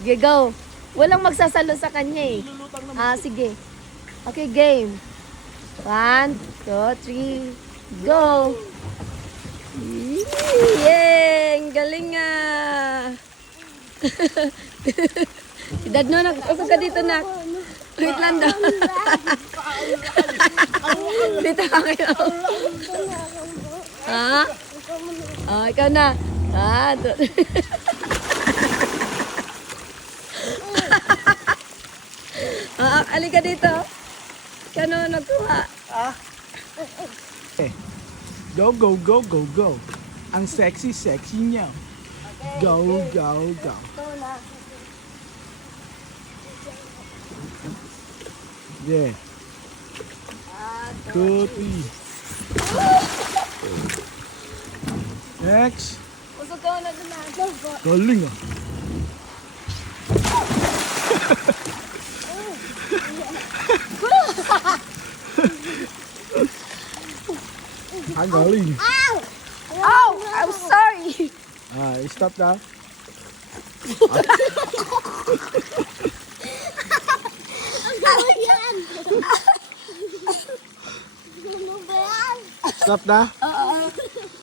Sige, go. Walang magsasalo sa kanya eh. Sige. Okay, game. 1, 2, 3, go! Yay! Ang galing nga! Dad, no, usog ka dito na. Wait lang daw. Dito ka kayo. Ha? Ikaw na. Alika dito. Ikaw na nagkuha. Go, go, go, go, go. Ang sexy, sexy niya. Go, go, go. Yeah. 2, 3. Next. Usog ka na doon na. Galing ah. Ang galing. Oh, I'm sorry. Stop na. Stop na.